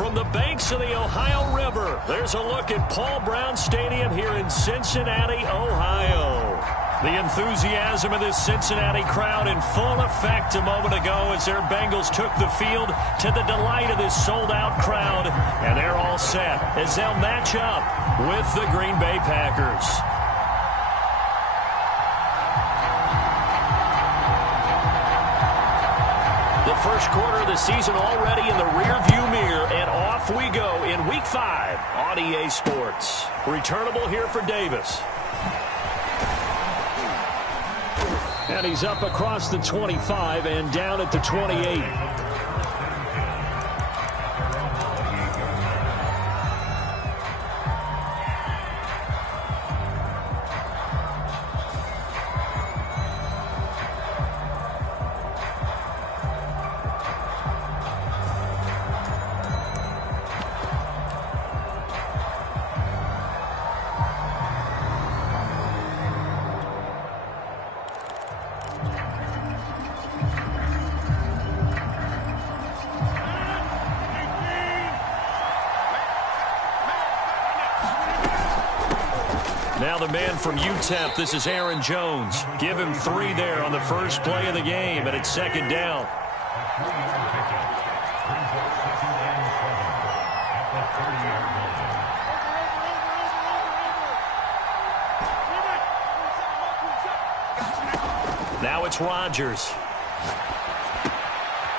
From the banks of the Ohio River, there's a look at Paul Brown Stadium here in Cincinnati, Ohio. The enthusiasm of this Cincinnati crowd in full effect a moment ago as their Bengals took the field to the delight of this sold-out crowd. And they're all set as they'll match up with the Green Bay Packers. The first quarter of the season already in the rearview mirror, and off we go in Week 5 on EA Sports. Returnable here for Davis. And he's up across the 25 and down at the 28. Now the man from UTEP, this is Aaron Jones. Give him 3 there on the first play of the game, and it's second down. Now it's Rodgers.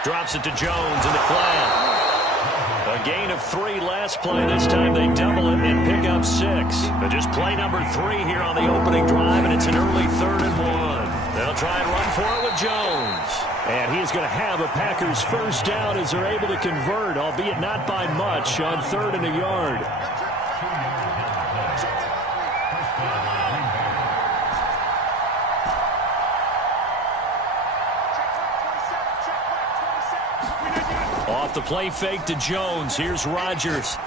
Drops it to Jones in the flat. A gain of 3 last play. This time they double it and pick up 6. But just play number 3 here on the opening drive, and it's an early 3rd and 1. They'll try and run for it with Jones. And he's going to have a Packers first down as they're able to convert, albeit not by much, on 3rd and a yard. Off the play fake to Jones. Here's Rodgers.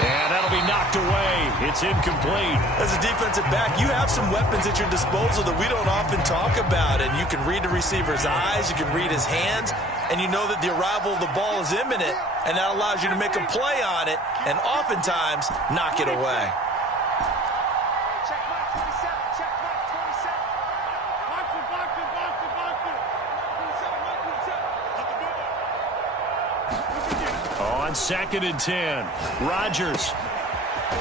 And that'll be knocked away. It's incomplete. As a defensive back, you have some weapons at your disposal that we don't often talk about. And you can read the receiver's eyes, you can read his hands, and you know that the arrival of the ball is imminent, and that allows you to make a play on it and oftentimes knock it away. On 2nd and 10, Rodgers.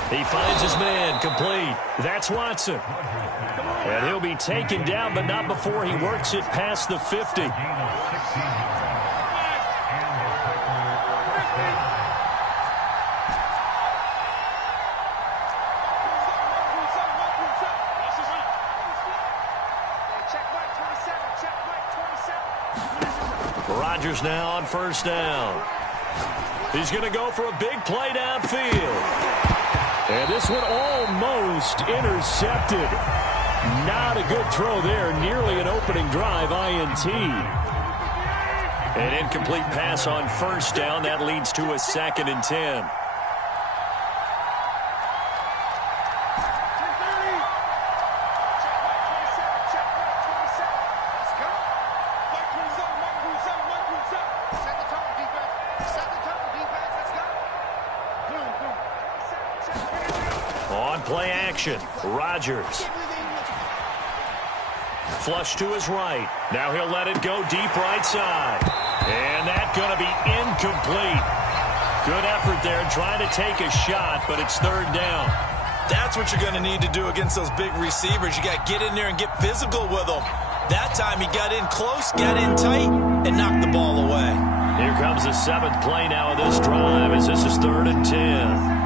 He finds his man, complete. That's Watson. And he'll be taken down, but not before he works it past the 50. Rodgers now on first down. He's going to go for a big play downfield. And this one almost intercepted. Not a good throw there. Nearly an opening drive INT. An incomplete pass on first down. That leads to a 2nd and 10. On play action, Rodgers. Flush to his right. Now he'll let it go deep right side. And that's going to be incomplete. Good effort there trying to take a shot, but it's 3rd down. That's what you're going to need to do against those big receivers. You got to get in there and get physical with them. That time he got in close, got in tight, and knocked the ball away. Here comes the 7th play now of this drive as this is 3rd and 10.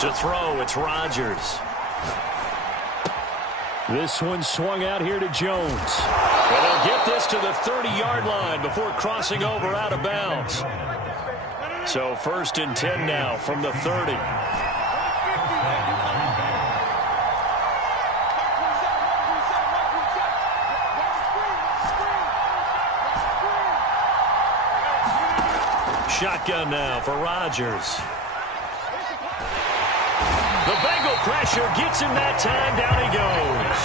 To throw, it's Rodgers. This one swung out here to Jones. And they'll get this to the 30-yard line before crossing over out of bounds. So 1st and 10 now from the 30. Shotgun now for Rodgers. The Bengal pressure gets him that time. Down he goes.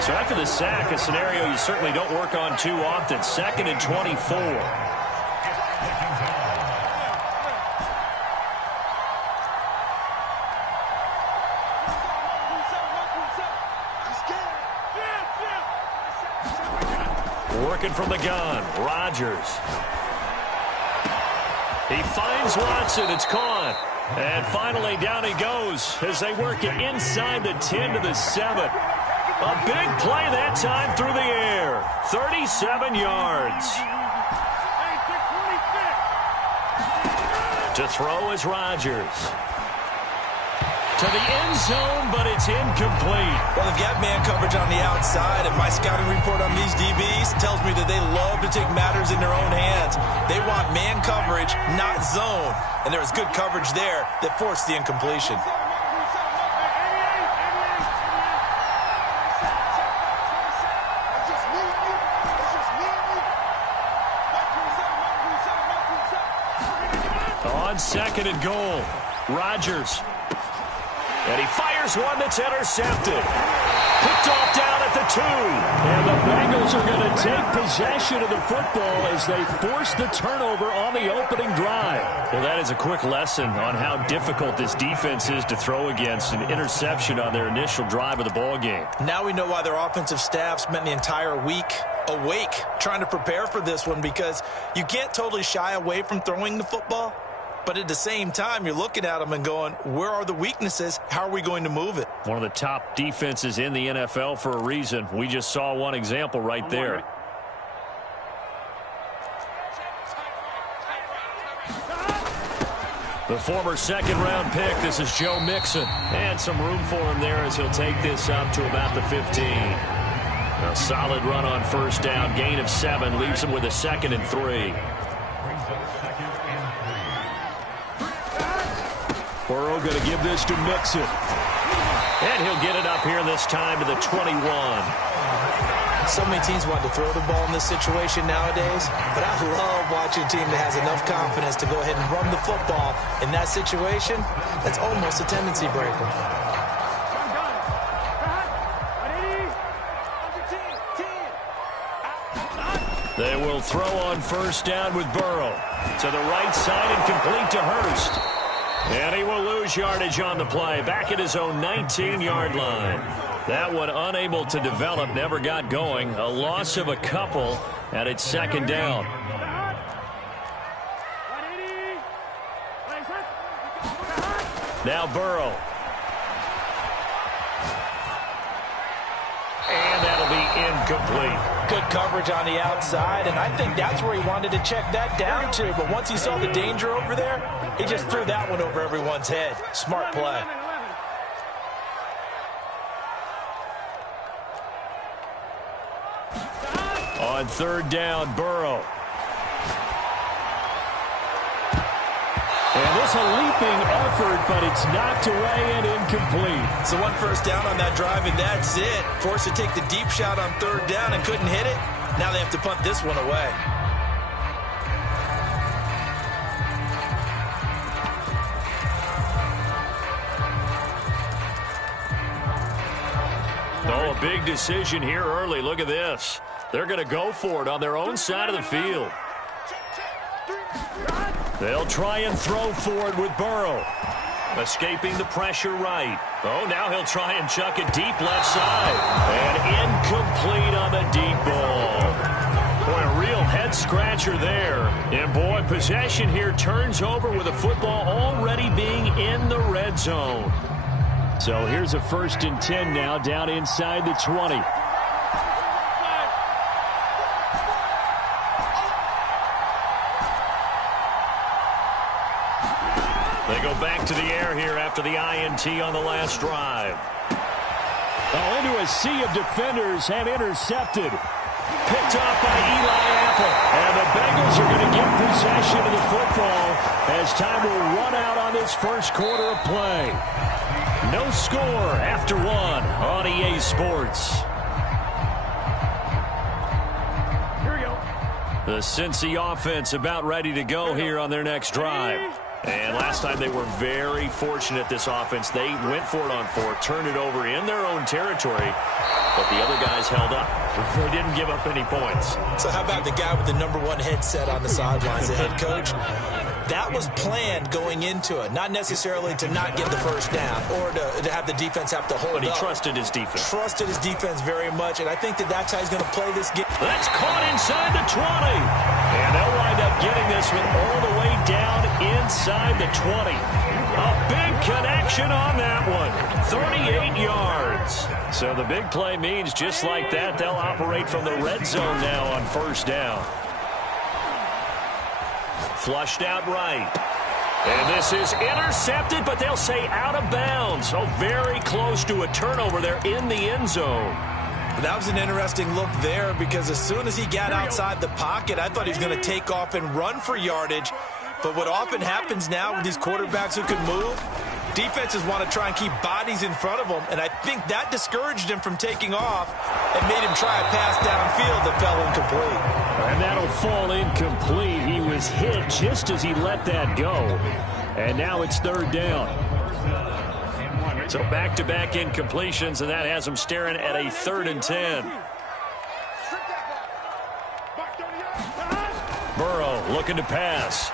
So after the sack, a scenario you certainly don't work on too often. 2nd and 24. Working from the gun, Rodgers. He finds Watson. It's caught. And finally, down he goes as they work it inside the 10 to the 7. A big play that time through the air. 37 yards. To throw is Rodgers. To the end zone, but it's incomplete. Well, they've got man coverage on the outside, and my scouting report on these DBs tells me that they love to take matters in their own hands. They want man coverage, not zone. And there was good coverage there that forced the incompletion. On 2nd and goal, Rodgers. And he fires one that's intercepted. Picked off down at the 2. And the Bengals are going to take possession of the football as they force the turnover on the opening drive. Well, that is a quick lesson on how difficult this defense is to throw against. An interception on their initial drive of the ball game. Now we know why their offensive staff spent the entire week awake trying to prepare for this one, because you can't totally shy away from throwing the football. But at the same time, you're looking at them and going, where are the weaknesses? How are we going to move it? One of the top defenses in the NFL for a reason. We just saw one example right there. The former 2nd-round pick, this is Joe Mixon. And some room for him there as he'll take this up to about the 15. A solid run on 1st down, gain of 7, leaves him with a 2nd and 3. Burrow going to give this to Mixon. And he'll get it up here this time to the 21. So many teams want to throw the ball in this situation nowadays, but I love watching a team that has enough confidence to go ahead and run the football in that situation. That's almost a tendency breaker. They will throw on 1st down with Burrow. To the right side and complete to Hurst. And he will lose yardage on the play, back at his own 19-yard line. That one unable to develop, never got going. A loss of a couple, and it's 2nd down. Now Burrow. And that'll be incomplete. Good coverage on the outside, and I think that's where he wanted to check that down to. But once he saw the danger over there, he just threw that one over everyone's head. Smart play. On 3rd down, Burrow. And this a leaping effort, but it's knocked away and incomplete. So 1 first down on that drive, and that's it. Forced to take the deep shot on 3rd down and couldn't hit it. Now they have to punt this one away. Oh, a big decision here early. Look at this. They're going to go for it on their own side of the field. They'll try and throw for it with Burrow. Escaping the pressure right. Oh, now he'll try and chuck it deep left side. And incomplete on the deep ball. Boy, a real head-scratcher there. And, boy, possession here turns over with the football already being in the red zone. So here's a 1st and 10 now, down inside the 20. They go back to the air here after the INT on the last drive. Oh, into a sea of defenders and intercepted. Picked off by Eli Apple. And the Bengals are going to get possession of the football as time will run out on this 1st quarter of play. No score after 1 on EA Sports. Here we go. The Cincy offense about ready to go here on their next drive. And last time they were very fortunate, this offense. They went for it on 4, turned it over in their own territory, but the other guys held up. They didn't give up any points. So how about the guy with the #1 headset on the sidelines, the head coach? That was planned going into it, not necessarily to not get the first down or to have the defense have to hold up. But he trusted his defense. Trusted his defense very much, and I think that's how he's going to play this game. That's caught inside the 20. And they'll wind up getting this one all the way down inside the 20. A big connection on that one. 38 yards. So the big play means just like that, they'll operate from the red zone now on first down. Flushed out right. And this is intercepted, but they'll say out of bounds. So very close to a turnover there in the end zone. That was an interesting look there because as soon as he got outside the pocket, I thought he was going to take off and run for yardage. But what often happens now with these quarterbacks who can move, defenses want to try and keep bodies in front of them, and I think that discouraged him from taking off and made him try a pass downfield that fell incomplete. And that'll fall incomplete. He was hit just as he let that go. And now it's third down. So back-to-back incompletions, and that has him staring at a 3rd and 10. Burrow looking to pass.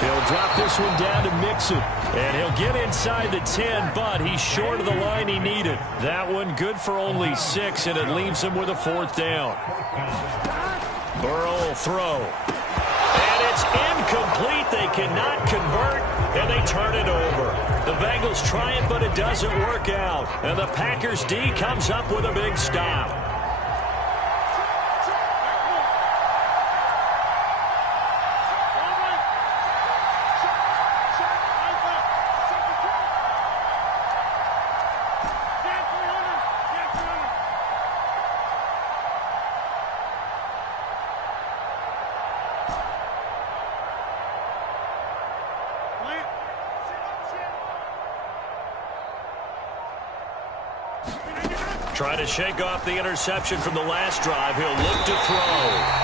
He'll drop this one down to Mixon. And he'll get inside the 10, but he's short of the line he needed. That one good for only 6, and it leaves him with a 4th down. Burrow will throw. And it's incomplete. They cannot convert, and they turn it over. The Bengals try it, but it doesn't work out. And the Packers D comes up with a big stop. Trying to shake off the interception from the last drive. He'll look to throw.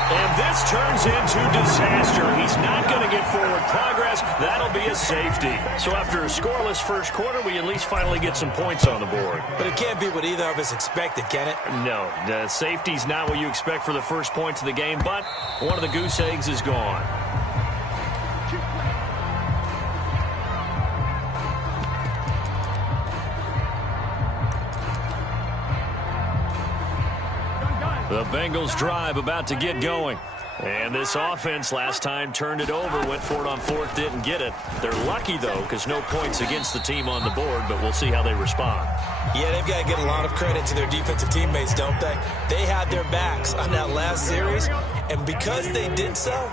And this turns into disaster. He's not going to get forward progress. That'll be a safety. So after a scoreless first quarter, we at least finally get some points on the board. But it can't be what either of us expected, can it? No, the safety's not what you expect for the first points of the game, but one of the goose eggs is gone. The Bengals drive about to get going. And this offense last time turned it over, went for it on 4th, didn't get it. They're lucky, though, because no points against the team on the board, but we'll see how they respond. Yeah, they've got to get a lot of credit to their defensive teammates, don't they? They had their backs on that last series, and because they did so,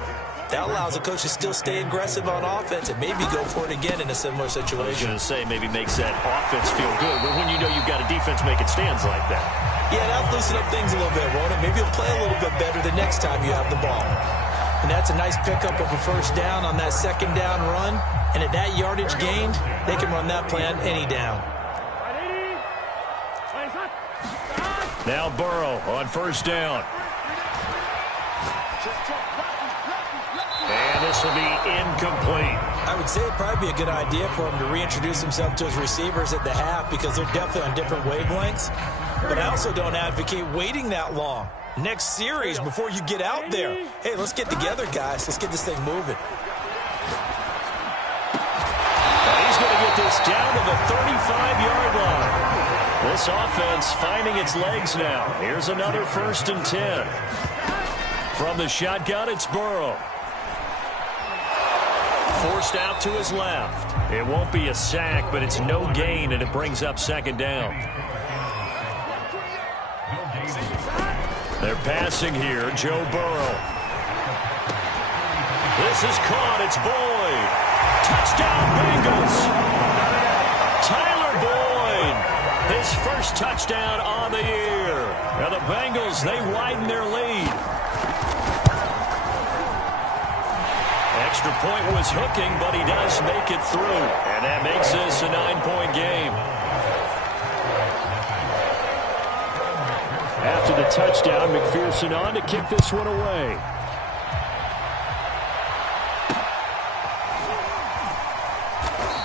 that allows the coach to still stay aggressive on offense and maybe go for it again in a similar situation. I was going to say maybe makes that offense feel good, but when you know you've got a defense making stands like that. Yeah, that'll loosen up things a little bit, won't it? Maybe you'll play a little bit better the next time you have the ball. And that's a nice pickup of a first down on that second down run. And at that yardage gained, they can run that play on any down. Now Burrow on first down. And this will be incomplete. I would say it'd probably be a good idea for him to reintroduce himself to his receivers at the half because they're definitely on different wavelengths. But I also don't advocate waiting that long. Next series, before you get out there, hey, let's get together, guys. Let's get this thing moving. And he's going to get this down to the 35-yard line. This offense finding its legs now. Here's another 1st and 10. From the shotgun, it's Burrow. Forced out to his left. It won't be a sack, but it's no gain, and it brings up 2nd down. They're passing here, Joe Burrow. This is caught, it's Boyd. Touchdown, Bengals. Tyler Boyd, his first touchdown on the year. Now the Bengals, they widen their lead. Extra point was hooking, but he does make it through. And that makes this a 9-point game. After the touchdown, McPherson on to kick this one away.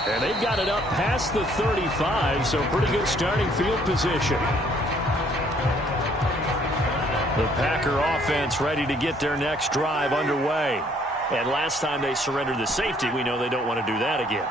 And they've got it up past the 35, so pretty good starting field position. The Packer offense ready to get their next drive underway. And last time they surrendered the safety, we know they don't want to do that again.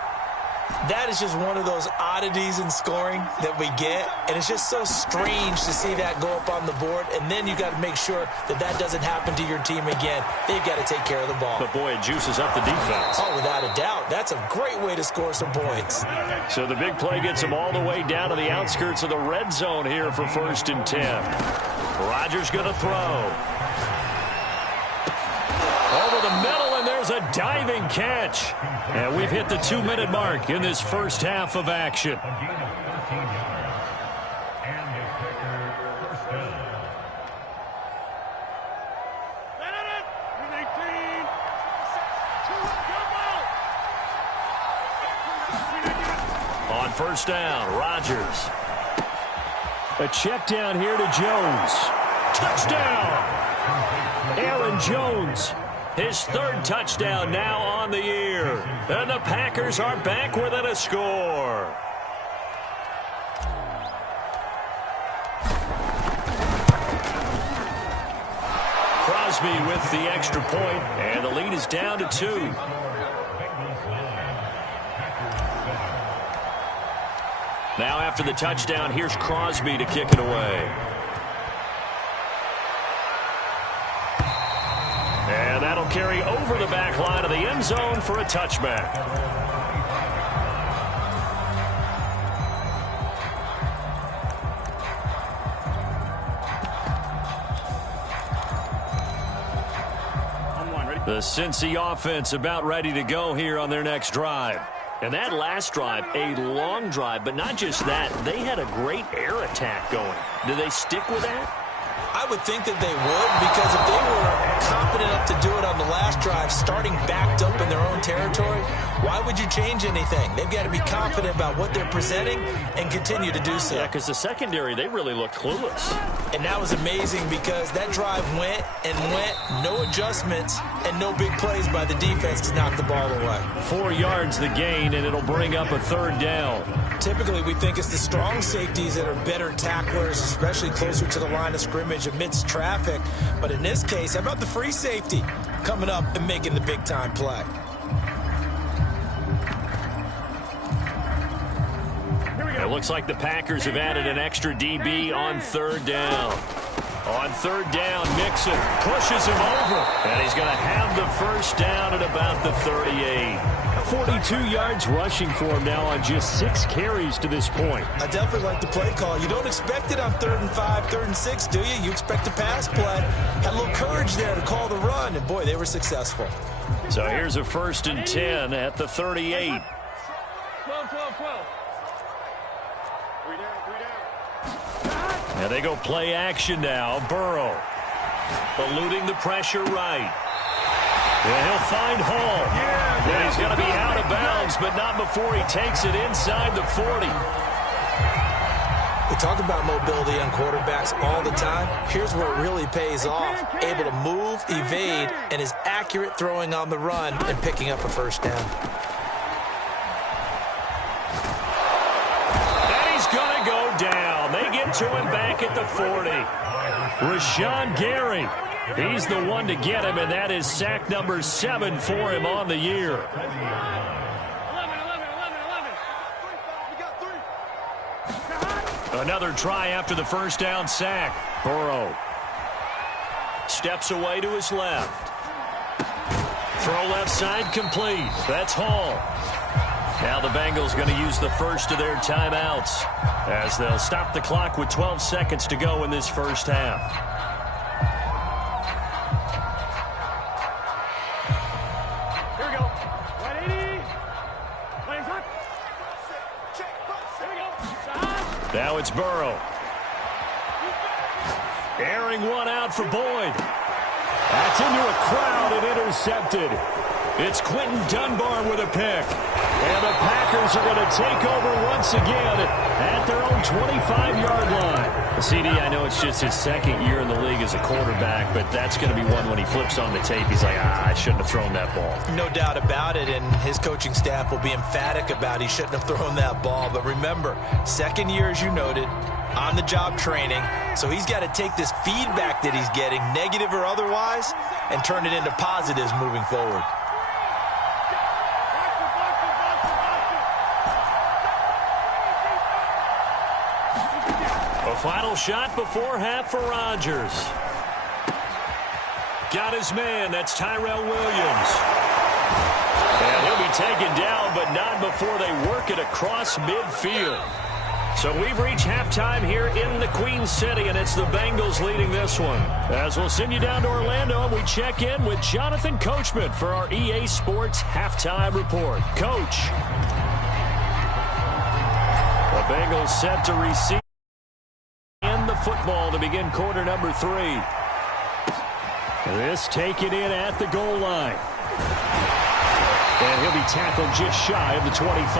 That is just one of those oddities in scoring that we get, and it's just so strange to see that go up on the board, and then you got to make sure that that doesn't happen to your team again. They've got to take care of the ball. But, boy, it juices up the defense. Oh, without a doubt. That's a great way to score some points. So the big play gets them all the way down to the outskirts of the red zone here for 1st and 10. Rodgers going to throw. Over the middle, and there's a diving catch. And we've hit the 2-minute mark in this first half of action. On 1st down, Rodgers. A check down here to Jones. Touchdown! Aaron Jones. His 3rd touchdown now on the year. And the Packers are back within a score. Crosby with the extra point, and the lead is down to 2. Now after the touchdown, here's Crosby to kick it away. And that'll carry over the back line of the end zone for a touchback. The Cincy offense about ready to go here on their next drive. And that last drive, a long drive, but not just that. They had a great air attack going. Do they stick with that? I would think that they would, because if they were confident enough to do it on the last drive, starting backed up in their own territory, why would you change anything? They've got to be confident about what they're presenting and continue to do so. Yeah, because the secondary, they really look clueless. And that was amazing because that drive went and went, no adjustments, and no big plays by the defense to knock the ball away. 4 yards the gain, and it'll bring up a 3rd down. Typically, we think it's the strong safeties that are better tacklers, especially closer to the line of scrimmage amidst traffic. But in this case, how about the free safety coming up and making the big-time play? It looks like the Packers have added an extra DB on 3rd down. On 3rd down, Mixon pushes him over, and he's going to have the 1st down at about the 38. 42 yards rushing for him now on just 6 carries to this point. I definitely like the play call. You don't expect it on 3rd and 5, 3rd and 6, do you? You expect a pass play. Had a little courage there to call the run, and boy, they were successful. So here's a 1st and 10 at the 38. 12. And they go play action now. Burrow eluding the pressure right. And he'll find Hall. And he's going to be out of bounds, but not before he takes it inside the 40. We talk about mobility on quarterbacks all the time. Here's where it really pays off. Able to move, evade, and is accurate throwing on the run and picking up a 1st down. And he's going to go down. They get to him back at the 40. Rashawn Gary. He's the one to get him, and that is sack number 7 for him on the year. 11. Another try after the 1st down sack. Burrow steps away to his left. Throw left side complete. That's Hall. Now the Bengals going to use the first of their timeouts as they'll stop the clock with 12 seconds to go in this first half. Now it's Burrow. Airing one out for Boyd. That's into a crowd and intercepted. It's Quentin Dunbar with a pick. And the Packers are going to take over once again at their own 25-yard line. CD, I know it's just his second year in the league as a quarterback, but that's going to be one when he flips on the tape. He's like, I shouldn't have thrown that ball. No doubt about it, and his coaching staff will be emphatic about he shouldn't have thrown that ball. But remember, second year, as you noted, on-the-job training, so he's got to take this feedback that he's getting, negative or otherwise, and turn it into positives moving forward. A final shot before half for Rodgers. Got his man. That's Tyrell Williams. And he'll be taken down, but not before they work it across midfield. So we've reached halftime here in the Queen City, and it's the Bengals leading this one. As we'll send you down to Orlando, and we check in with Jonathan Coachman for our EA Sports Halftime Report. Coach. The Bengals set to receive the football to begin quarter number 3. This taken in at the goal line. And he'll be tackled just shy of the 25.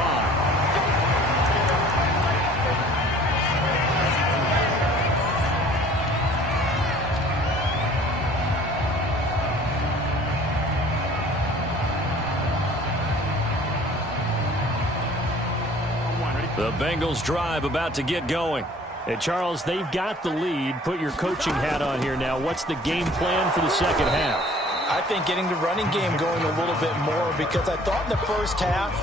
The Bengals drive about to get going. And Charles, they've got the lead. Put your coaching hat on here now. What's the game plan for the second half? I think getting the running game going a little bit more, because I thought in the first half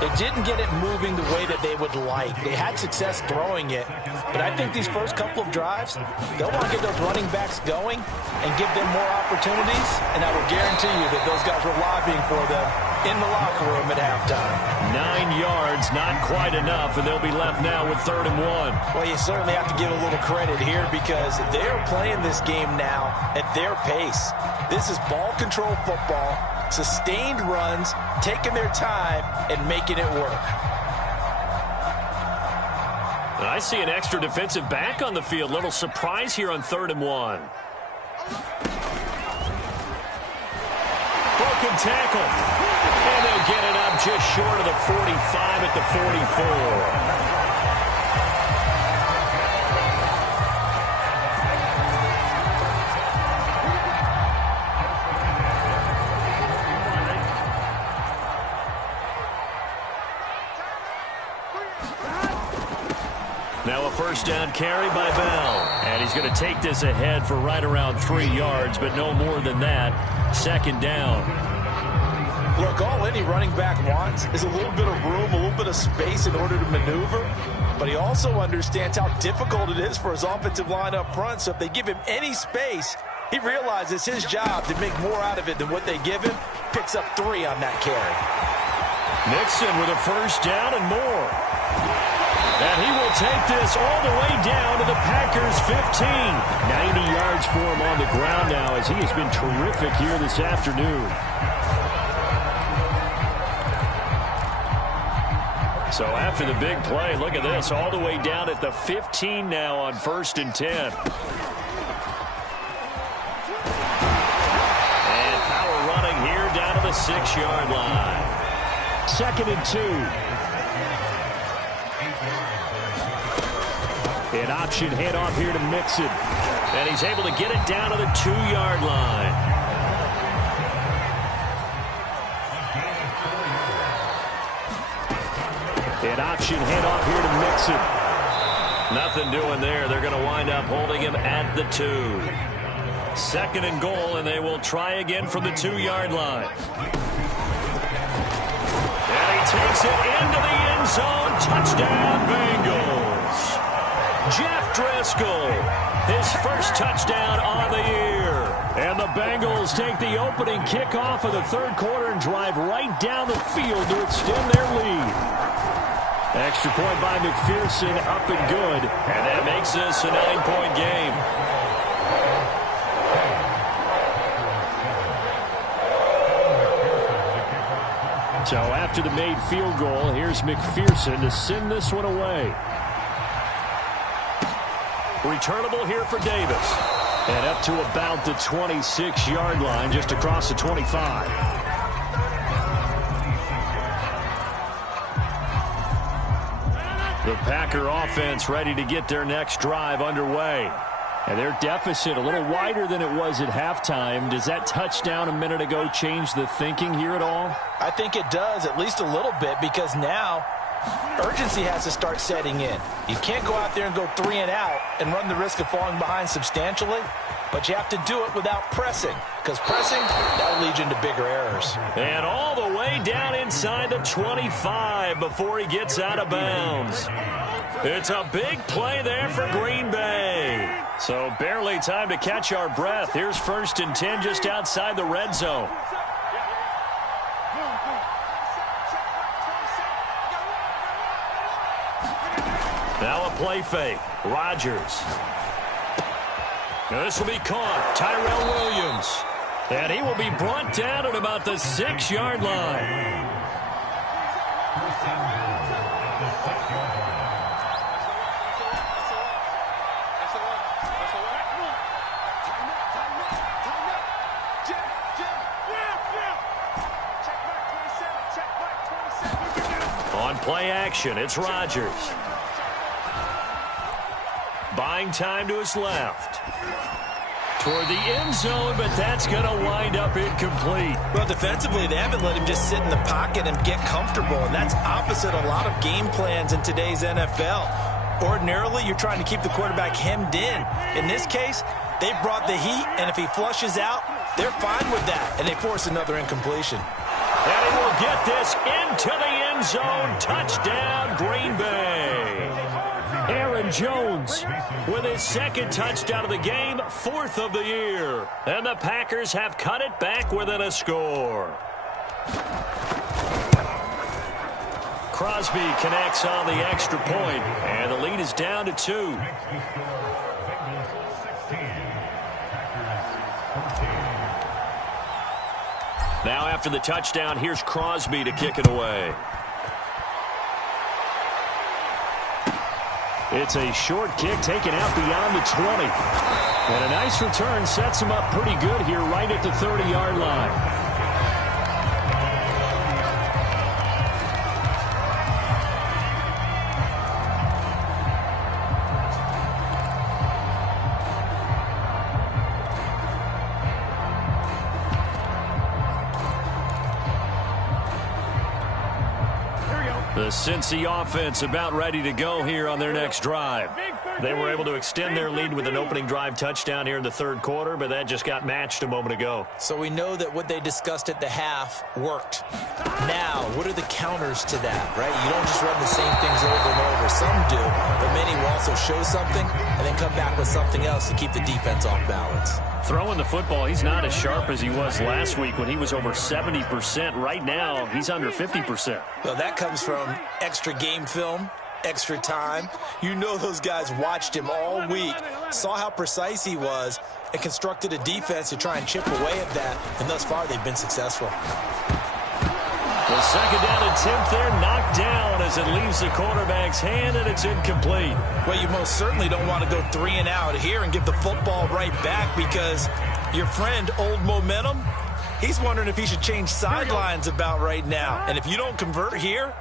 they didn't get it moving the way that they would like. They had success throwing it, but I think these first couple of drives, they'll want to get those running backs going and give them more opportunities, and I will guarantee you that those guys were lobbying for them in the locker room at halftime. 9 yards, not quite enough, and they'll be left now with 3rd and 1. Well, you certainly have to give a little credit here, because they're playing this game now at their pace. This is ball control football, sustained runs, taking their time and making it work. And I see an extra defensive back on the field. Little surprise here on 3rd and 1. Broken tackle. And they'll get it up just short of the 45 at the 44. Now a first down carry by Bell. And he's going to take this ahead for right around 3 yards, but no more than that. 2nd down. Look, all any running back wants is a little bit of room, a little bit of space in order to maneuver. But he also understands how difficult it is for his offensive line up front. So if they give him any space, he realizes his job to make more out of it than what they give him. Picks up 3 on that carry. Nixon with a first down and more. And he will take this all the way down to the Packers' 15. 90 yards for him on the ground now, as he has been terrific here this afternoon. So after the big play, look at this, all the way down at the 15 now on 1st and 10. And power running here down to the 6-yard line. 2nd and 2. An option handoff here to Mixon. And he's able to get it down to the 2-yard line. An option handoff here to Mixon. Nothing doing there. They're going to wind up holding him at the 2. 2nd and goal, and they will try again from the 2-yard line. And he takes it into the end zone. Touchdown, Bengals. Jeff Driscoll, his first touchdown on the year. And the Bengals take the opening kickoff of the 3rd quarter and drive right down the field to extend their lead. Extra point by McPherson, up and good. And that makes this a 9-point game. So after the made field goal, here's McPherson to send this one away. Returnable here for Davis. And up to about the 26-yard line, just across the 25. The Packer offense ready to get their next drive underway. And their deficit a little wider than it was at halftime. Does that touchdown a minute ago change the thinking here at all? I think it does, at least a little bit, because now urgency has to start setting in. You can't go out there and go 3 and out and run the risk of falling behind substantially, but you have to do it without pressing, because pressing, that'll lead you into bigger errors. And all the way down inside the 25 before he gets out of bounds. It's a big play there for Green Bay. So barely time to catch our breath. Here's 1st and 10 just outside the red zone. Now a play fake. Rodgers. Now this will be caught. Tyrell Williams. And he will be brought down at about the 6-yard line. On play action, it's Rodgers. Buying time to his left. Toward the end zone, but that's going to wind up incomplete. Well, defensively, they haven't let him just sit in the pocket and get comfortable, and that's opposite a lot of game plans in today's NFL. Ordinarily, you're trying to keep the quarterback hemmed in. In this case, they brought the heat, and if he flushes out, they're fine with that, and they force another incompletion. And he will get this into the end zone. Touchdown, Green Bay. Aaron Jones with his 2nd touchdown of the game, 4th of the year. And the Packers have cut it back within a score. Crosby connects on the extra point, and the lead is down to 2. Now after the touchdown, here's Crosby to kick it away. It's a short kick taken out beyond the 20. And a nice return sets him up pretty good here right at the 30-yard line. The Cincy offense about ready to go here on their next drive. They were able to extend their lead with an opening drive touchdown here in the 3rd quarter, but that just got matched a moment ago. So we know that what they discussed at the half worked. Now, what are the counters to that, right? You don't just run the same things over and over. Some do, but many will also show something and then come back with something else to keep the defense off balance. Throwing the football, he's not as sharp as he was last week when he was over 70%. Right now, he's under 50%. Well, that comes from extra game film, extra time. You know those guys watched him all week, saw how precise he was, and constructed a defense to try and chip away at that, and thus far they've been successful. The 2nd down and 10th there, knocked down as it leaves the quarterback's hand, and it's incomplete. Well, you most certainly don't want to go 3 and out here and give the football right back, because your friend, Old Momentum, he's wondering if he should change sidelines about right now. And if you don't convert here,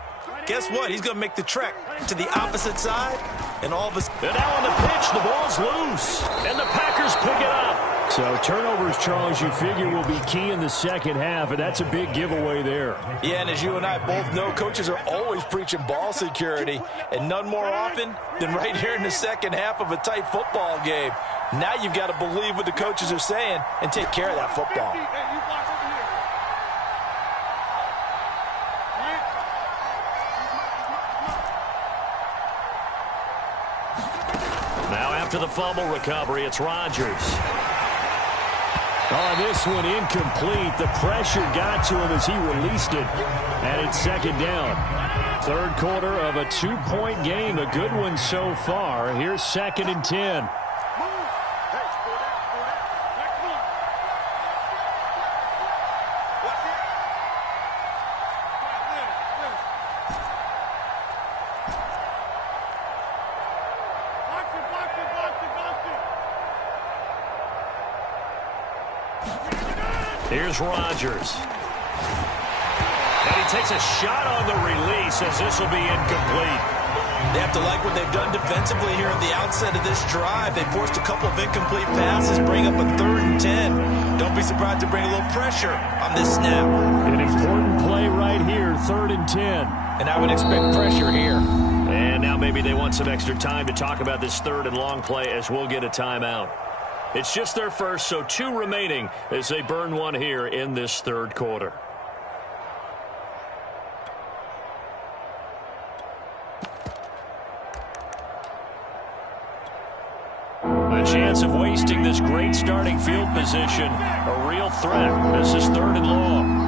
guess what? He's going to make the trek to the opposite side, and all of us. And now on the pitch, the ball's loose, and the Packers pick it up. So turnovers, Charles, you figure will be key in the 2nd half, and that's a big giveaway there. Yeah, and as you and I both know, coaches are always preaching ball security, and none more often than right here in the 2nd half of a tight football game. Now you've got to believe what the coaches are saying and take care of that football. Now after the fumble recovery, it's Rodgers. Oh, this one incomplete. The pressure got to him as he released it. And it's 2nd down. 3rd quarter of a 2-point game. A good one so far. Here's 2nd and 10. Here's Rodgers. And he takes a shot on the release as this will be incomplete. They have to like what they've done defensively here at the outset of this drive. They forced a couple of incomplete passes, bring up a 3rd and 10. Don't be surprised to bring a little pressure on this snap. An important play right here, 3rd and 10. And I would expect pressure here. And now maybe they want some extra time to talk about this 3rd and long play as we'll get a timeout. It's just their first, so 2 remaining as they burn one here in this 3rd quarter. The chance of wasting this great starting field position, a real threat. This is 3rd and long.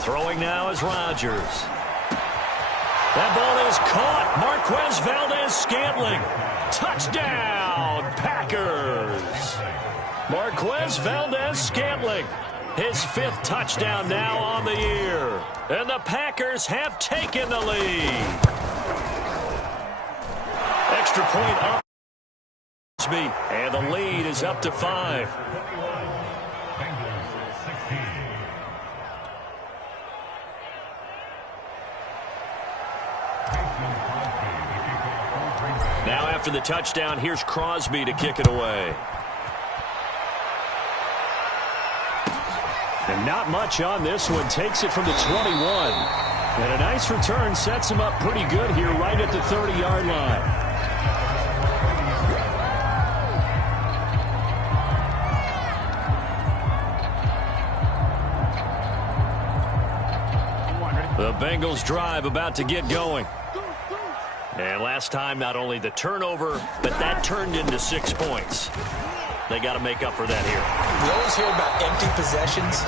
Throwing now is Rodgers. That ball is caught. Marquez Valdez-Scantling. Touchdown, Packers. Marquez Valdez-Scantling. His 5th touchdown now on the year. And the Packers have taken the lead. Extra point up. And the lead is up to 5. Now after the touchdown, here's Crosby to kick it away. And not much on this one. Takes it from the 21. And a nice return sets him up pretty good here right at the 30-yard line. The Bengals drive about to get going. And last time, not only the turnover, but that turned into 6 points. They got to make up for that here. We always hear about empty possessions,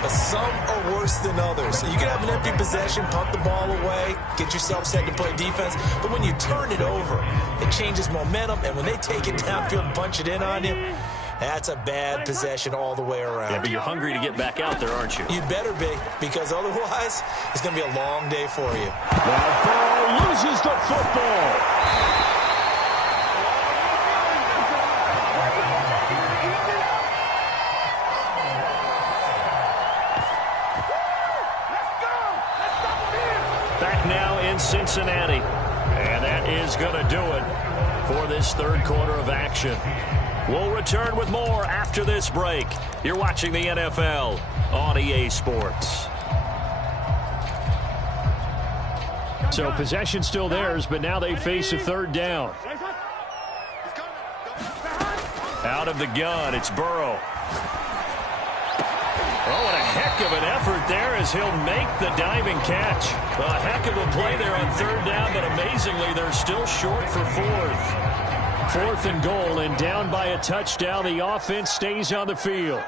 but some are worse than others. So you can have an empty possession, punt the ball away, get yourself set to play defense. But when you turn it over, it changes momentum. And when they take it downfield and punch it in on you, that's a bad possession all the way around. Yeah, but you're hungry to get back out there, aren't you? You better be, because otherwise, it's going to be a long day for you. That ball loses the football. Back now in Cincinnati. And that is going to do it for this 3rd quarter of action. We'll return with more after this break. You're watching the NFL on EA Sports. So possession still theirs, but now they face a 3rd down. Out of the gun, it's Burrow. Oh, what a heck of an effort there as he'll make the diving catch. A heck of a play there on 3rd down, but amazingly, they're still short for 4th. 4th and goal, and down by a touchdown. The offense stays on the field.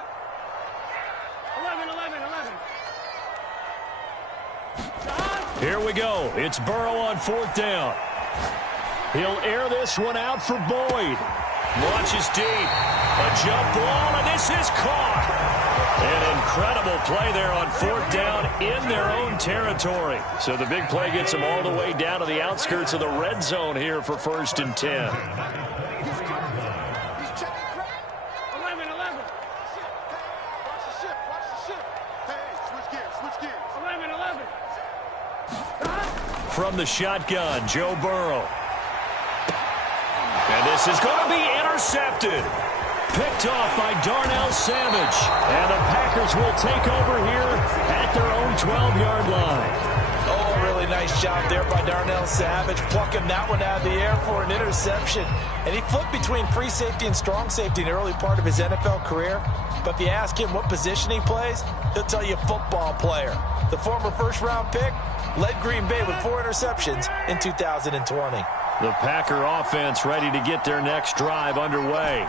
11. Here we go. It's Burrow on 4th down. He'll air this one out for Boyd. Launches deep. A jump ball, and this is caught. An incredible play there on 4th down in their own territory. So the big play gets them all the way down to the outskirts of the red zone here for 1st and 10. 11. Watch the ship. 11. From the shotgun, Joe Burrow. And this is going to be intercepted. Picked off by Darnell Savage. And the Packers will take over here at their own 12-yard line. Oh, really nice job there by Darnell Savage, plucking that one out of the air for an interception. And he flipped between free safety and strong safety in the early part of his NFL career. But if you ask him what position he plays, he'll tell you football player. The former first-round pick led Green Bay with 4 interceptions in 2020. The Packer offense ready to get their next drive underway.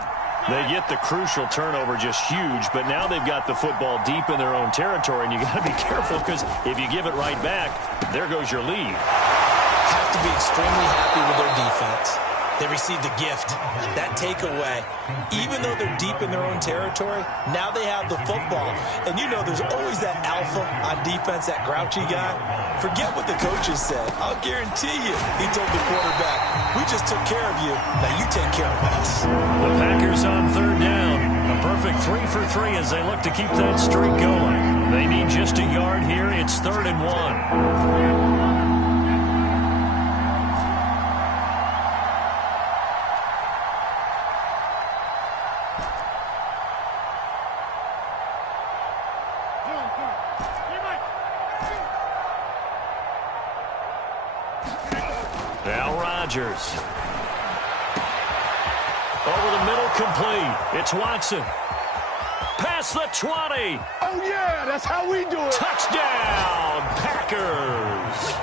They get the crucial turnover, just huge, but now they've got the football deep in their own territory, and you got to be careful because if you give it right back, there goes your lead. Have to be extremely happy with their defense. They received a gift, that takeaway. Even though they're deep in their own territory, now they have the football. And you know there's always that alpha on defense, that grouchy guy. Forget what the coaches said. I'll guarantee you, he told the quarterback, we just took care of you. Now you take care of us. The Packers on third down. A perfect 3 for 3 as they look to keep that streak going. They need just a yard here. It's 3rd and 1. Now Rodgers. Over the middle, complete. It's Watson. Past the 20. Oh, yeah, that's how we do it. Touchdown, Packers.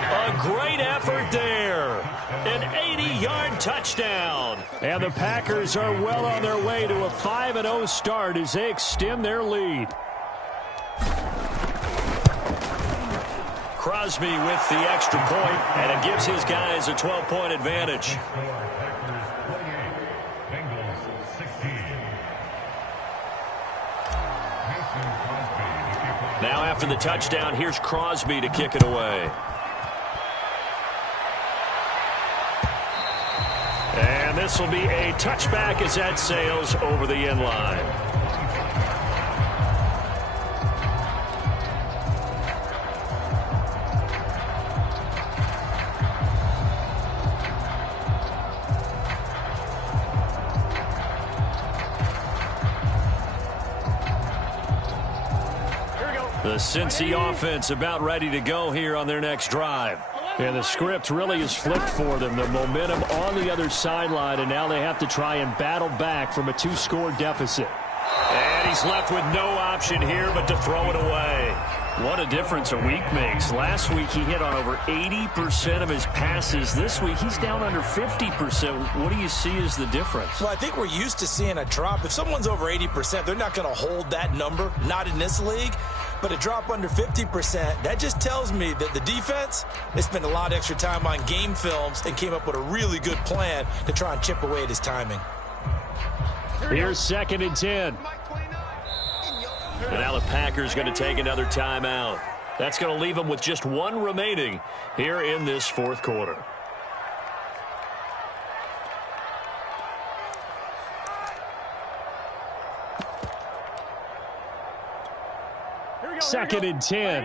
A great effort there. An 80-yard touchdown. And the Packers are well on their way to a 5-0 start as they extend their lead. Crosby with the extra point, and it gives his guys a 12-point advantage. Now after the touchdown, here's Crosby to kick it away. And this will be a touchback as that sails over the end line. The Cincy offense about ready to go here on their next drive. And the script really is flipped for them. The momentum on the other sideline, and now they have to try and battle back from a 2-score deficit. And he's left with no option here but to throw it away. What a difference a week makes. Last week he hit on over 80% of his passes. This week he's down under 50%. What do you see as the difference? Well, I think we're used to seeing a drop. If someone's over 80%, they're not going to hold that number, not in this league. But a drop under 50%, that just tells me that the defense, they spent a lot of extra time on game films and came up with a really good plan to try and chip away at his timing. Here's 2nd and 10. And now the Packers going to take another timeout. That's going to leave them with just one remaining here in this 4th quarter. Second and 10.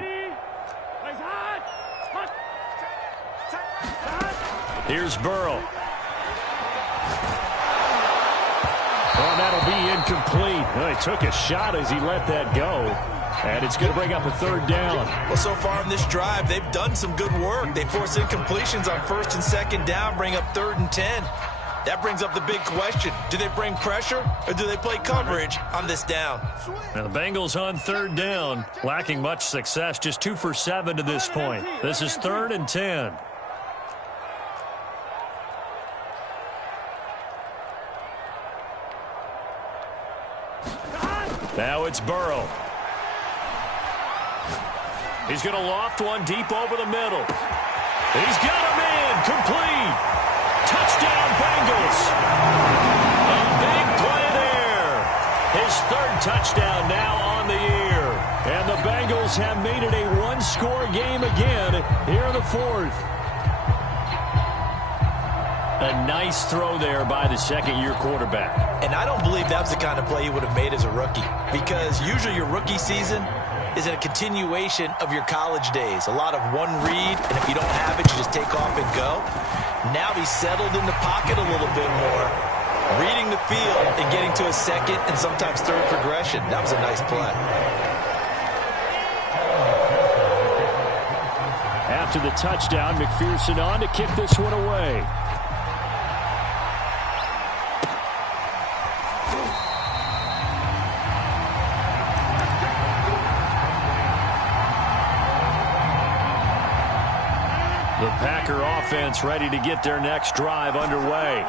Here's Burrow. Oh, that'll be incomplete. Well, he took a shot as he let that go. And it's going to bring up a 3rd down. Well, so far in this drive, they've done some good work. They force incompletions on 1st and 2nd down, bring up 3rd and 10. That brings up the big question. Do they bring pressure or do they play coverage on this down? Now the Bengals on 3rd down, lacking much success, just 2 for 7 to this point. This is 3rd and 10. Now it's Burrow. He's going to loft one deep over the middle. He's got him in, complete. Touchdown, Bengals. A big play there. His 3rd touchdown now on the year. And the Bengals have made it a 1-score game again here in the 4th. A nice throw there by the 2nd-year quarterback. And I don't believe that was the kind of play he would have made as a rookie, because usually your rookie season is a continuation of your college days. A lot of one read, and if you don't have it, you just take off and go. Now he's settled in the pocket a little bit more, reading the field and getting to a 2nd and sometimes 3rd progression. That was a nice play. After the touchdown, McPherson on to kick this one away. The Packer offense ready to get their next drive underway.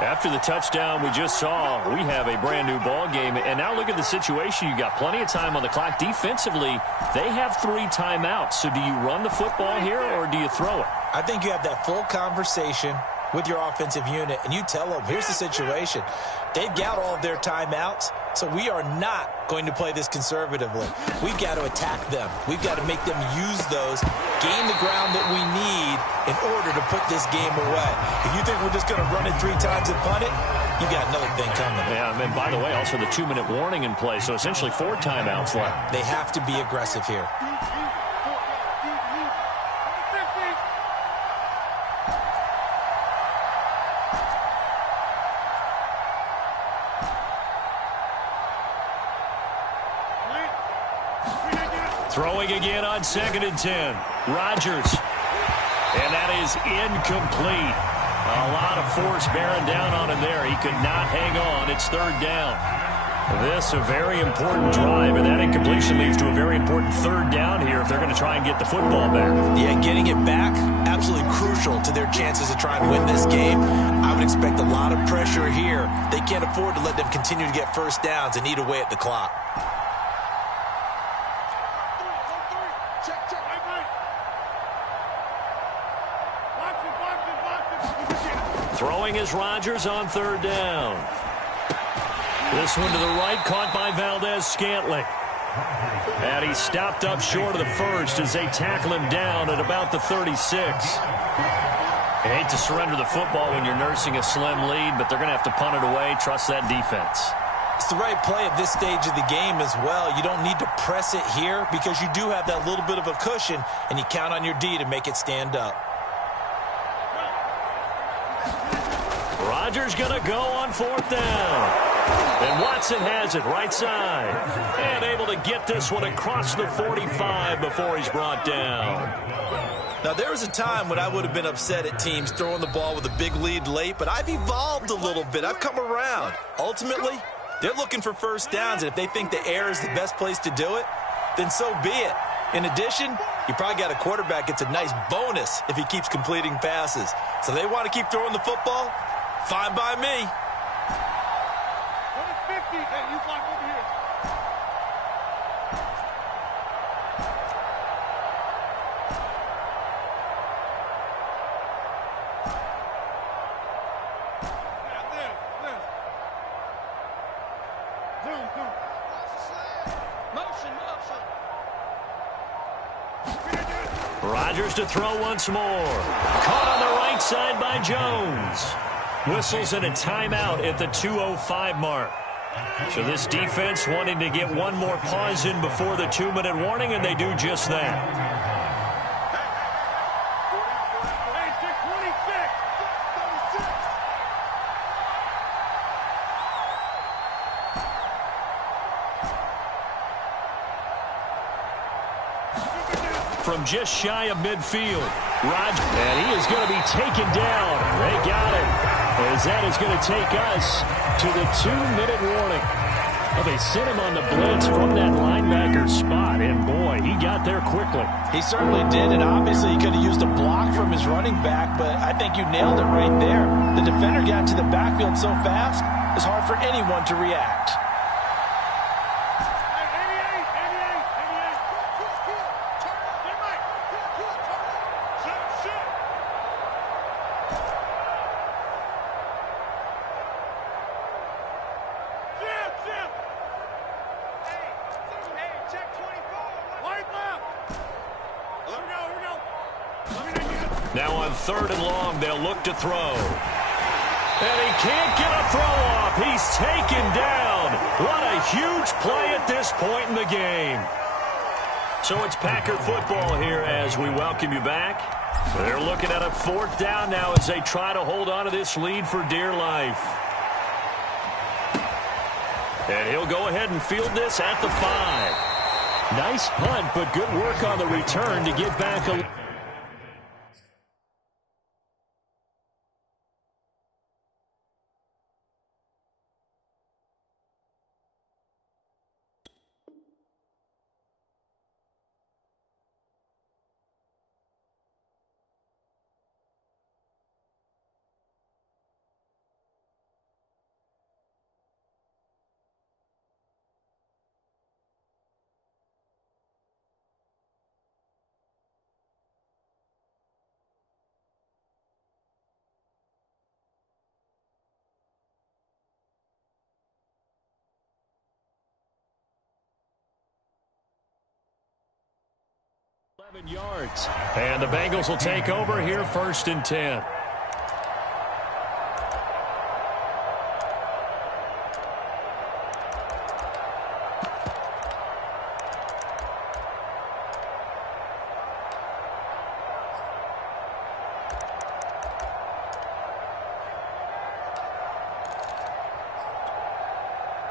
After the touchdown we just saw, we have a brand new ball game. And now look at the situation. You got plenty of time on the clock. Defensively, they have 3 timeouts. So do you run the football here or do you throw it? I think you have that full conversation with your offensive unit and you tell them, here's the situation. They've got all of their timeouts, so we are not going to play this conservatively. We've got to attack them. We've got to make them use those, gain the ground that we need in order to put this game away. If you think we're just going to run it 3 times and punt it, you got another thing coming. Yeah, and by the way, also the 2-minute warning in play, so essentially 4 timeouts left. They have to be aggressive here. Throwing again on 2nd and 10. Rodgers. And that is incomplete. A lot of force bearing down on him there. He could not hang on. It's 3rd down. This a very important drive, and that incompletion leads to a very important 3rd down here if they're going to try and get the football back. Yeah, getting it back, absolutely crucial to their chances to try and win this game. I would expect a lot of pressure here. They can't afford to let them continue to get first downs and eat away at the clock. Throwing is Rodgers on 3rd down. This one to the right, caught by Valdez-Scantling. And he stopped up short of the first as they tackle him down at about the 36. You hate to surrender the football when you're nursing a slim lead, but they're going to have to punt it away. Trust that defense. It's the right play at this stage of the game as well. You don't need to press it here because you do have that little bit of a cushion, and you count on your D to make it stand up. Rodgers going to go on 4th down. And Watson has it right side. And able to get this one across the 45 before he's brought down. Now, there was a time when I would have been upset at teams throwing the ball with a big lead late, but I've evolved a little bit. I've come around. Ultimately, they're looking for first downs, and if they think the air is the best place to do it, then so be it. In addition, you probably got a quarterback gets a nice bonus if he keeps completing passes. So they want to keep throwing the football? Fine by me. 50. Hey, you block over here. Rodgers to throw once more. Caught on the right side by Jones. Whistles and a timeout at the 2:05 mark. So this defense wanting to get one more pause in before the 2-minute warning, and they do just that. From just shy of midfield, Rodgers, and he is going to be taken down. They got him, as that is going to take us to the 2-minute warning. Well, they sent him on the blitz from that linebacker spot, and boy, he got there quickly. He certainly did, and obviously he could have used a block from his running back, but I think you nailed it right there. The defender got to the backfield so fast, it's hard for anyone to react. Now on 3rd and long, they'll look to throw. And he can't get a throw off. He's taken down. What a huge play at this point in the game. So it's Packer football here as we welcome you back. They're looking at a 4th down now as they try to hold on to this lead for dear life. And he'll go ahead and field this at the 5. Nice punt, but good work on the return to get back a Yards. And the Bengals will take over here, 1st and 10.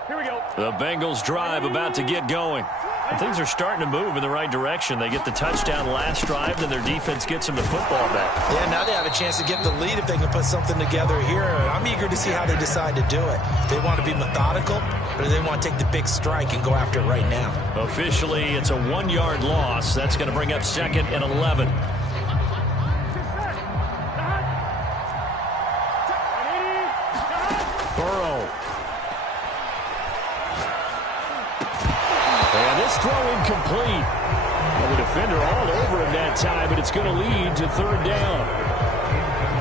Here we go. The Bengals drive about to get going. And things are starting to move in the right direction. They get the touchdown last drive, then their defense gets them the football back. Yeah, now they have a chance to get the lead if they can put something together here. I'm eager to see how they decide to do it. If they want to be methodical, or do they want to take the big strike and go after it right now? Officially, it's a 1-yard loss. That's going to bring up 2nd and 11. Burrow. And this throw incomplete. Well, the defender all over him that time, but it's going to lead to 3rd down.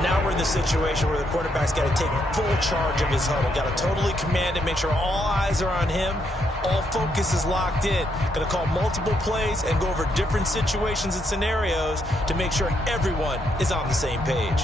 Now we're in the situation where the quarterback's got to take full charge of his huddle. Got to totally command it, make sure all eyes are on him. All focus is locked in. Got to call multiple plays and go over different situations and scenarios to make sure everyone is on the same page.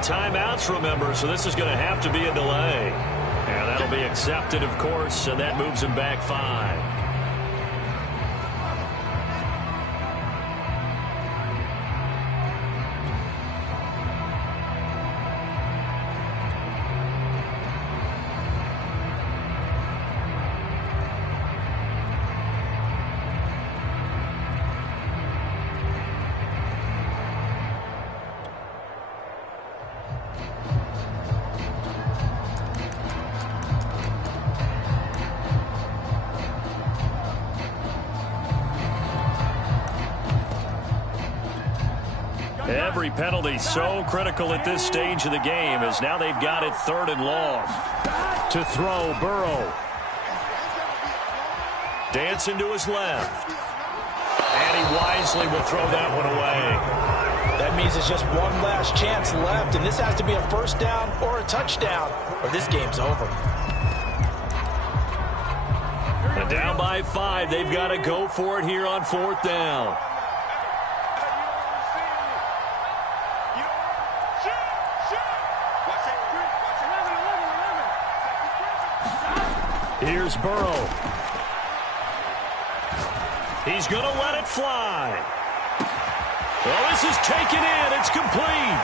Timeouts, remember, so this is going to have to be a delay. And that'll be accepted, of course, and that moves him back 5. Every penalty so critical at this stage of the game as now they've got it 3rd and long. To throw, Burrow. Dancing to his left. And he wisely will throw that one away. That means it's just one last chance left, and this has to be a 1st down or a touchdown, or this game's over. And down by 5, they've got to go for it here on 4th down. Here's Burrow. He's going to let it fly. Well, this is taken in. It's complete.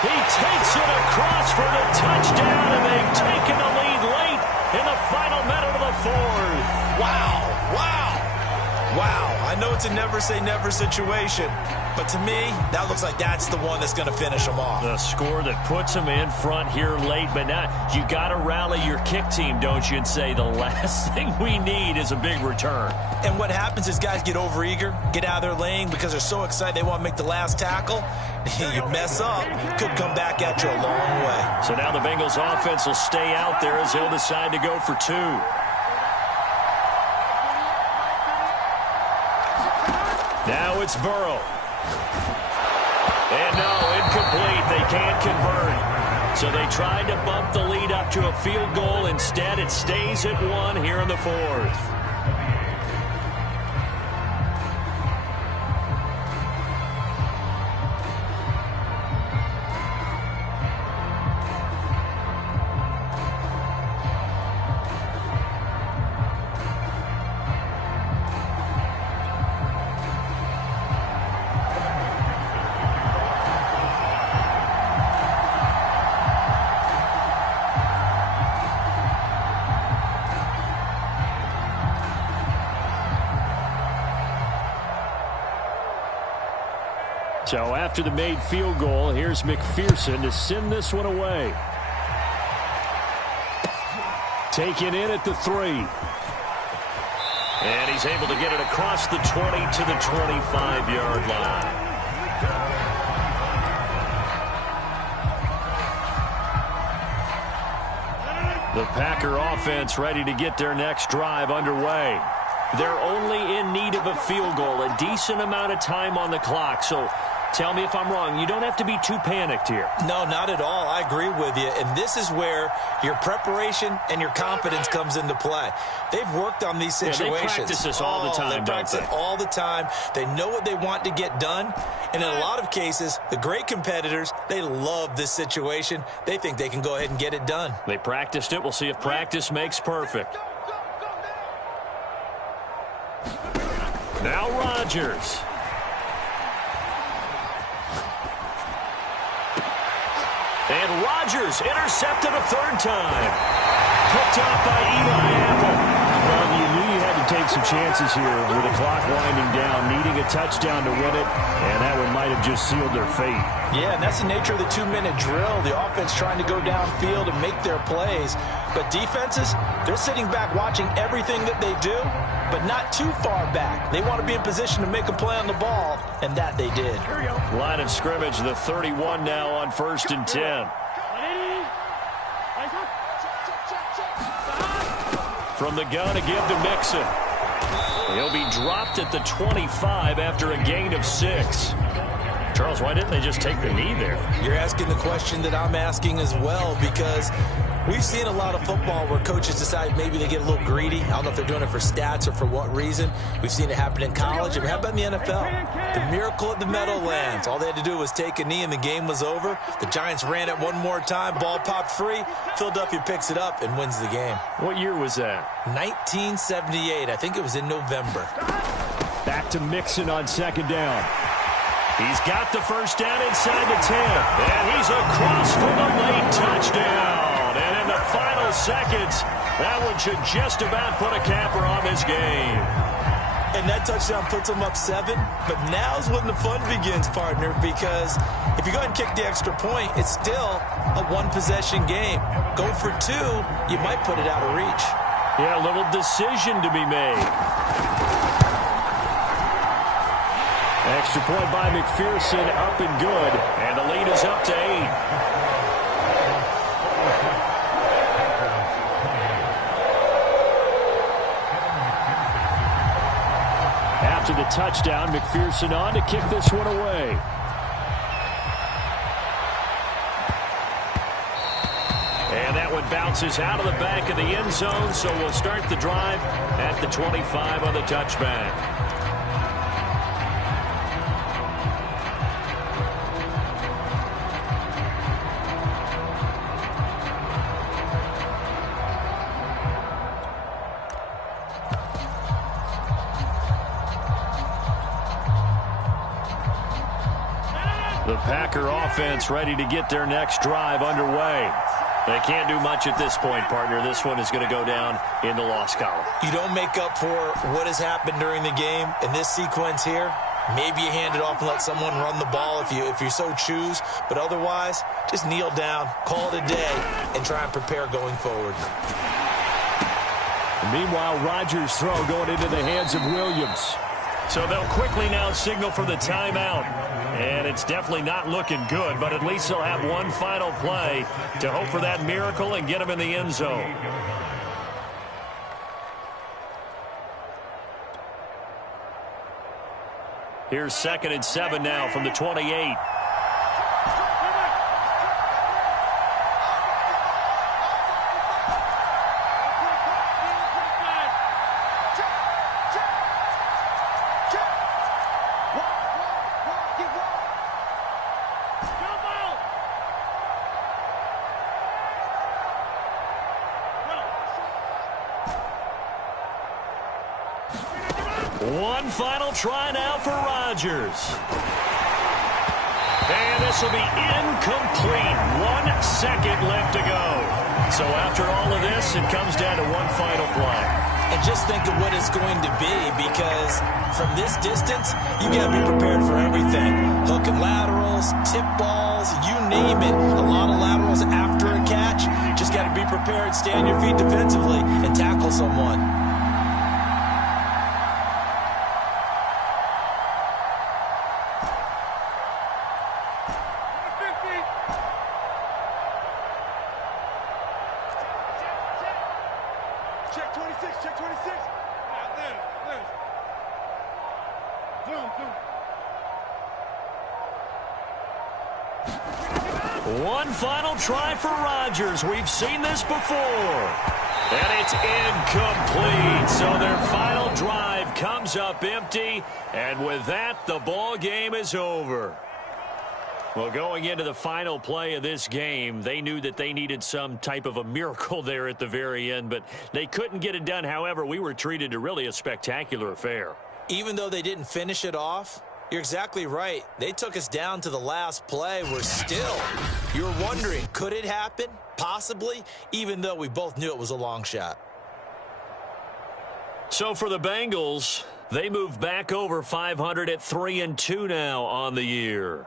He takes it across for the touchdown, and they've taken the lead late in the final minute of the 4th. Wow. Wow. Wow. I know it's a never-say-never situation, but to me, that looks like that's the one that's going to finish them off. The score that puts them in front here late, but now you got to rally your kick team, don't you, and say the last thing we need is a big return. And what happens is guys get overeager, get out of their lane because they're so excited they want to make the last tackle. You mess up, could come back at you a long way. So now the Bengals offense will stay out there as he'll decide to go for 2. Now it's Burrow. And no, incomplete. They can't convert. So they tried to bump the lead up to a field goal. Instead, it stays at 1 here in the 4th. So after the made field goal, here's McPherson to send this one away. Taken in at the 3. And he's able to get it across the 20 to the 25-yard line. The Packer offense ready to get their next drive underway. They're only in need of a field goal, a decent amount of time on the clock. So tell me if I'm wrong. You don't have to be too panicked here. No, not at all. I agree with you. And this is where your preparation and your confidence comes into play. They've worked on these situations. Yeah, they practice this all the time, They practice it all the time. They know what they want to get done. And in a lot of cases, the great competitors, they love this situation. They think they can go ahead and get it done. They practiced it. We'll see if practice makes perfect. Now Rodgers. And Rodgers intercepted a third time. Picked off by Eli Apple. Well, you knew you had to take some chances here with the clock winding down, needing a touchdown to win it, and that one might have just sealed their fate. Yeah, and that's the nature of the 2-minute drill. The offense trying to go downfield and make their plays. But defenses, they're sitting back watching everything that they do, but not too far back. They want to be in position to make a play on the ball, and that they did. Line of scrimmage, the 31 now on 1st and 10. From the gun to give to Mixon. He'll be dropped at the 25 after a gain of 6. Charles, why didn't they just take the knee there? You're asking the question that I'm asking as well, because we've seen a lot of football where coaches decide maybe they get a little greedy. I don't know if they're doing it for stats or for what reason. We've seen it happen in college. And how about in the NFL? The miracle at the Meadowlands. All they had to do was take a knee and the game was over. The Giants ran it one more time. Ball popped free. Philadelphia picks it up and wins the game. What year was that? 1978. I think it was in November. Back to Mixon on 2nd down. He's got the first down inside the 10. And he's across for the late touchdown. And in the final seconds, that one should just about put a capper on this game. And that touchdown puts them up 7. But now's when the fun begins, partner, because if you go ahead and kick the extra point, it's still a one-possession game. Go for 2, you might put it out of reach. Yeah, a little decision to be made. Extra point by McPherson, up and good. And the lead is up to 8. After the touchdown, McPherson on to kick this one away. And that one bounces out of the back of the end zone, so we'll start the drive at the 25 on the touchback. The Packer offense ready to get their next drive underway. They can't do much at this point, partner. This one is going to go down in the loss column. You don't make up for what has happened during the game in this sequence here. Maybe you hand it off and let someone run the ball if you so choose. But otherwise, just kneel down, call it a day, and try and prepare going forward. Meanwhile, Rodgers' throw going into the hands of Williams. So they'll quickly now signal for the timeout. And it's definitely not looking good, but at least they'll have one final play to hope for that miracle and get them in the end zone. Here's 2nd and 7 now from the 28. One final try now for Rodgers. And this will be incomplete. 1 second left to go. So after all of this, it comes down to one final play. And just think of what it's going to be, because from this distance, you got to be prepared for everything. Hook and laterals, tip balls, you name it. A lot of laterals after a catch. Just got to be prepared, stay on your feet defensively, and tackle someone. Check 26, check 26. Liz. Zoom. One final try for Rodgers. We've seen this before. And it's incomplete. So their final drive comes up empty. And with that, the ball game is over. Well, going into the final play of this game, they knew that they needed some type of a miracle there at the very end, but they couldn't get it done. However, we were treated to really a spectacular affair. Even though they didn't finish it off, you're exactly right. They took us down to the last play. You're wondering, could it happen? Possibly, even though we both knew it was a long shot. So for the Bengals, they move back over 500 at 3-2 now on the year.